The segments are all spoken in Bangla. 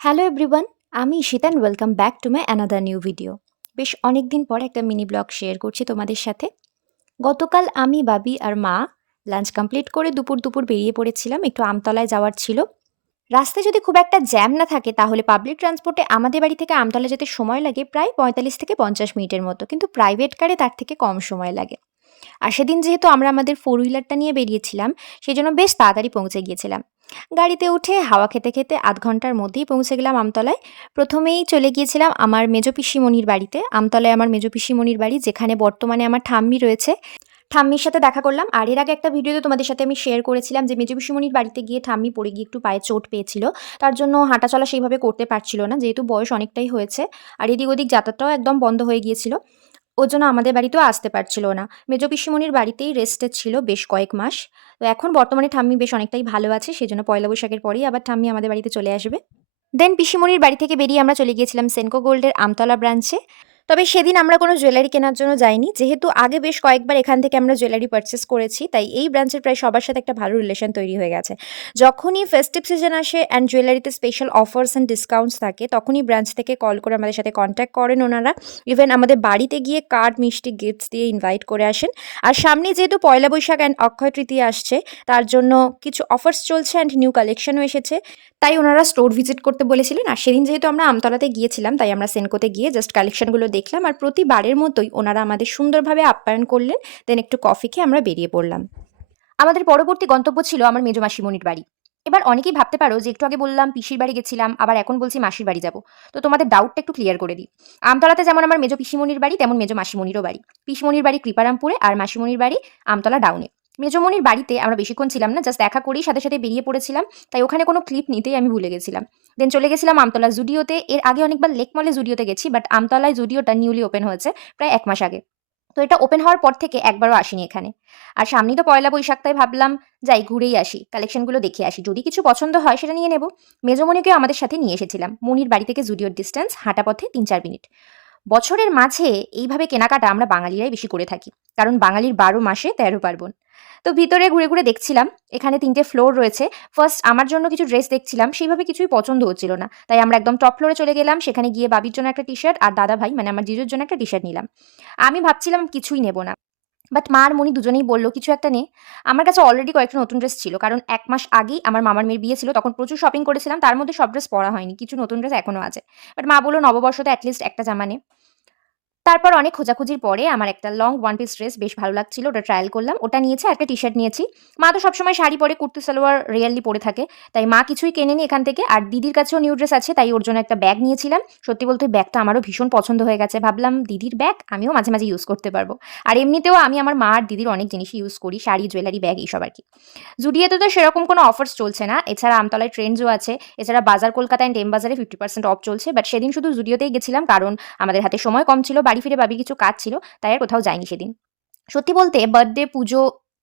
হ্যালো এভরিওয়ান, আমি Ishita and welcome back to my another new video. বেশ অনেক দিন পর একটা মিনি ব্লগ শেয়ার করছি তোমাদের সাথে। গতকাল আমি, বাবি আর মা লাঞ্চ কমপ্লিট করে দুপুর দুপুর বেরিয়ে পড়েছিলাম, একটু আমতলায় যাওয়ার ছিল। রাস্তায় যদি খুব একটা জ্যাম না থাকে তাহলে পাবলিক ট্রান্সপোর্টে আমাদের বাড়ি থেকে আমতলা যেতে সময় লাগে প্রায় 45 থেকে 50 মিনিটের মতো, কিন্তু প্রাইভেট কারে তার থেকে কম সময় লাগে। আর সেদিন যেহেতু আমরা আমাদের ফোর হুইলারটা নিয়ে বেরিয়েছিলাম, সেই জন্য বেশ তাড়াতাড়ি পৌঁছে গিয়েছিলাম। গাড়িতে উঠে হাওয়া খেতে খেতে আধ ঘন্টার মধ্যেই পৌঁছে গেলাম আমতলায়। প্রথমেই চলে গিয়েছিলাম আমার মেজো পিসিমণির বাড়িতে। আমতলায় আমার মেজো পিসিমণির বাড়ি, যেখানে বর্তমানে আমার ঠাম্মি রয়েছে। ঠাম্মির সাথে দেখা করলাম। আর এর আগে একটা ভিডিওতে তোমাদের সাথে আমি শেয়ার করেছিলাম যে মেজো পিসিমণির বাড়িতে গিয়ে ঠাম্মি পড়ে গিয়ে একটু পায়ে চোট পেয়েছিল। তার জন্য হাঁটাচলা সেইভাবে করতে পারছিল না, যেহেতু বয়স অনেকটাই হয়েছে। আর এদিক ওদিক যাতায়াতটাও একদম বন্ধ হয়ে গিয়েছিল। ওর জন্য আমাদের বাড়িতেও আসতে পারছিল না। মেজো পিসিমণির বাড়িতেই রেস্টে ছিল বেশ কয়েক মাস। তো এখন বর্তমানে ঠাম্মি বেশ অনেকটাই ভালো আছে, সেজন্য পয়লা বৈশাখের পরেই আবার ঠাম্মি আমাদের বাড়িতে চলে আসবে। দেন পিসিমণির বাড়ি থেকে বেরিয়ে আমরা চলে গিয়েছিলাম সেনকো গোল্ডের আমতলা ব্রাঞ্চে। তবে সেদিন আমরা কোনো জুয়েলারি কেনার জন্য যাইনি, যেহেতু আগে বেশ কয়েকবার এখান থেকে আমরা জুয়েলারি পারচেস করেছি, তাই এই ব্রাঞ্চের প্রায় সবার সাথে একটা ভালো রিলেশন তৈরি হয়ে গেছে। যখনই ফেস্টিভ সিজন আসে অ্যান্ড জুয়েলারিতে স্পেশাল অফার্স অ্যান্ড ডিসকাউন্টস থাকে, তখনই ব্রাঞ্চ থেকে কল করে আমাদের সাথে কন্ট্যাক্ট করেন ওনারা। ইভেন আমাদের বাড়িতে গিয়ে কার্ড, মিষ্টি, গিফটস দিয়ে ইনভাইট করে আসেন। আর সামনে যেহেতু পয়লা বৈশাখ অ্যান্ড অক্ষয় তৃতীয়া আসছে, তার জন্য কিছু অফার্স চলছে অ্যান্ড নিউ কালেকশনও এসেছে, তাই ওনারা স্টোর ভিজিট করতে বলেছিলেন। আর সেদিন যেহেতু আমরা আমতলাতে গিয়েছিলাম, তাই আমরা সেনকোতে গিয়ে জাস্ট কালেকশনগুলো দেখলাম। আর প্রতিবারের মতোই ওনারা আমাদের সুন্দরভাবে আপ্যায়ন করলেন। দেন একটু কফি খেয়ে আমরা বেরিয়ে পড়লাম। আমাদের পরবর্তী গন্তব্য ছিল আমার মেজো মাসিমণির বাড়ি। এবার অনেকেই ভাবতে পারো যে একটু আগে বললাম পিসির বাড়ি গেছিলাম, আবার এখন বলছি মাসির বাড়ি যাব। তো তোমাদের ডাউটটা একটু ক্লিয়ার করে দিই। আমতলাতে যেমন আমার মেজো পিসিমণির বাড়ি, তেমন মেজো মাসিমণিরও বাড়ি। পিসিমণির বাড়ি কৃপারামপুরে আর মাসিমণির বাড়ি আমতলা ডাউনে। মেজোমণির বাড়িতে আমরা বেশিক্ষণ ছিলাম না, জাস্ট দেখা করেই সাথে সাথে বেরিয়ে পড়েছিলাম, তাই ওখানে কোনো ক্লিপ নিতেই আমি ভুলে গেছিলাম। দেন চলে গেছিলাম আমতলা জুডিওতে। এর আগে অনেকবার লেক মলে জুডিওতে গেছি, বাট আমতলায় জুডিওটা নিউলি ওপেন হয়েছে প্রায় 1 মাস আগে। তো এটা ওপেন হওয়ার পর থেকে একবারও আসিনি এখানে। আর সামনেই তো পয়লা বৈশাখ, তাই ভাবলাম যাই ঘুরেই আসি, কালেকশনগুলো দেখে আসি, যদি কিছু পছন্দ হয় সেটা নিয়ে নেব। মেজোমণিকেও আমাদের সাথে নিয়ে এসেছিলাম। মনির বাড়ি থেকে জুডিওর ডিস্টেন্স হাঁটা পথে 3-4 মিনিট। বছরের মাঝে এইভাবে কেনাকাটা আমরা বাঙালিরাই বেশি করে থাকি, কারণ বাঙালির 12 মাসে 13 পার্বণ। তো ভিতরে ঘুরে ঘুরে দেখছিলাম, এখানে 3টে ফ্লোর রয়েছে। ফার্স্ট আমার জন্য কিছু ড্রেস দেখছিলাম, সেইভাবে কিছুই পছন্দ হচ্ছিল না, তাই আমরা একদম টপ ফ্লোরে চলে গেলাম। সেখানে গিয়ে বাবির জন্য একটা টি শার্ট আর দাদা ভাই মানে আমার জিজুর জন্য একটা টি শার্ট নিলাম। আমি ভাবছিলাম কিছুই নেব না, বাট মা আর মনি দুজনেই বলল কিছু একটা নে। আমার কাছে অলরেডি কয়েকটা নতুন ড্রেস ছিল, কারণ 1 মাস আগেই আমার মামার মেয়ের বিয়ে ছিল, তখন প্রচুর শপিং করেছিলাম। তার মধ্যে সব ড্রেস পরা হয়নি, কিছু নতুন ড্রেস এখনো আছে। বাট মা বলল নববর্ষতে অ্যাটলিস্ট একটা জামা নে। তারপর অনেক খোঁজাখুঁজির পরে আমার একটা লং ওয়ান পিস ড্রেস বেশ ভালো লাগছিল, ওটা ট্রায়াল করলাম, ওটা নিয়েছি। আর একটা টি শার্ট নিয়েছি। মা তো সবসময় শাড়ি পরে, কুর্তি সালোয়ার রিয়েলি পরে থাকে, তাই মা কিছুই কেনেনি এখান থেকে। আর দিদির কাছেও নিউ ড্রেস আছে, তাই ওর জন্য একটা ব্যাগ নিয়েছিলাম। সত্যি বলতে ওই ব্যাগটা আমারও ভীষণ পছন্দ হয়ে গেছে, ভাবলাম দিদির ব্যাগ আমিও মাঝে মাঝে ইউজ করতে পারবো। আর এমনিতেও আমি আমার মা আর দিদির অনেক জিনিসই ইউজ করি, শাড়ি, জুয়েলারি, ব্যাগ এইসব আর কি। জুডিওতে তো সেরকম কোনো অফার্স চলছে না, এছাড়া আমতলায় ট্রেন্ডসও আছে, এছাড়া বাজার কলকাতা অ্যান্ড এম বাজারে 50% অফ চলছে। বাট সেদিন শুধু জুডিওতেই গেছিলাম, কারণ আমাদের হাতে সময় কম ছিল, বাড়ি ফিরে বাবির কিছু কাজ ছিল, তাই আর কোথাও যাইনি সেদিন। সত্যি বলতে বার্থডে, পুজো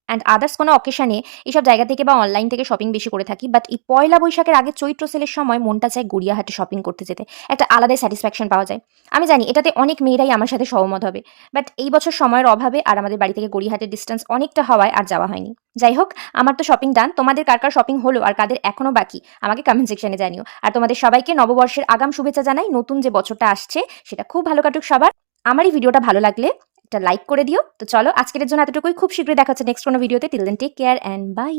অ্যান্ড আদার্স কোনো অকেশনে এইসব জায়গা থেকে বা অনলাইন থেকে শপিং বেশি করে থাকি। বাট এই পয়লা বৈশাখের আগে চৈত্র সেলের সময় মনটা চায় গড়িয়াহাটে শপিং করতে যেতে, একটা আলাদাই স্যাটিসফ্যাকশন পাওয়া যায়। আমি জানি এটাতে অনেক মেয়েরাই আমার সাথে সহমত হবে, বাট এই বছর সময়ের অভাবে আর আমাদের বাড়ি থেকে গড়িয়াহাটের ডিস্টেন্স অনেকটা হওয়ায় আর যাওয়া হয়নি। যাই হোক, আমার তো শপিং ডান। তোমাদের কার কার শপিং হলো আর কাদের এখনো বাকি আমাকে কমেন্ট সেকশনে জানিও। আর তোমাদের সবাইকে নববর্ষের আগাম শুভেচ্ছা জানাই। নতুন যে বছরটা আসছে সেটা খুব ভালো কাটুক সবার। আমার এই ভিডিওটা ভালো লাগলে একটা লাইক করে দিও। তো চলো আজকের জন্য এতটুকুই, খুব শীঘ্রই দেখা হচ্ছে নেক্সট কোনো ভিডিওতে। Till then take care and by.